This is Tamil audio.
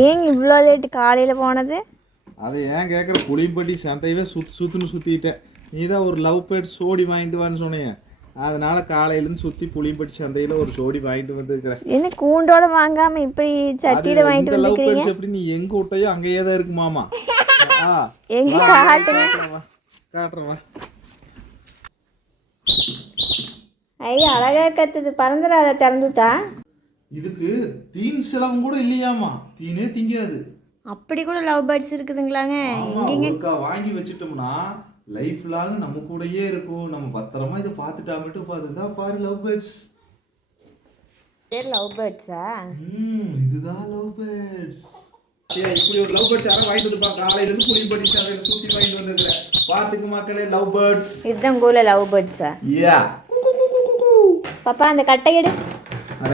ஏங்க இவ்வளோ லேட்டு காலையில் போனது? அதை ஏன் கேட்குற? புளியம்பட்டி சந்தையவே சுற்றுன்னு சுற்றிட்டேன். நீ தான் ஒரு லவ் பேர்ட் சோடி வாங்கிட்டு வான்னு சொன்னீங்க. அதனால காலையிலேருந்து சுற்றி புளியம்பட்டி சந்தையில் ஒரு சோடி வாங்கிட்டு வந்துருக்கிறேன். என்ன கூண்டோட வாங்காமல் இப்படி சட்டியில் வாங்கிட்டு லவ் வந்துருக்கீங்க? பேர்ட்ஸ் எப்படி நீ எங்கே விட்டையோ அங்கேயே தான் இருக்கு மாமா. எங்கே காட்டுங்க, காட்டுறேன் வா. ஐயா அழகாக கத்துது, பறந்துடாத திறந்துட்டா. இதுக்கு தீன் செலவும் கூட இல்லையாமா, தீனே திங்காது. அப்படி கூட லவ் பேர்ட்ஸ் இருக்குதுங்களாங்க? எங்கேங்க வாங்கி வச்சுட்டோம்னா லைஃப் லாங் நம்ம கூடயே இருக்கும். நம்ம பத்திரமா இதை பார்த்துட்டாமட்டு பார்த்துதான் பாரு லவ் பேர்ட்ஸ். லவ் பேர்ட்ஸா? இதுதான் லவ் பேர்ட்ஸ். இப்படி ஒரு லவ் பேர்ட்ஸ் யாரும் வாங்கிட்டு வந்துப்பா. காலையில இருந்து புளியம்பட்டி சந்தையில சுத்தி வாங்கிட்டு வந்துருக்கேன். பாத்துக்கு மக்களே, லவ் பேர்ட்ஸ். இதுதான் கூட லவ் பேர்ட்ஸா? யா பாப்பா அந்த கட்டை எடு.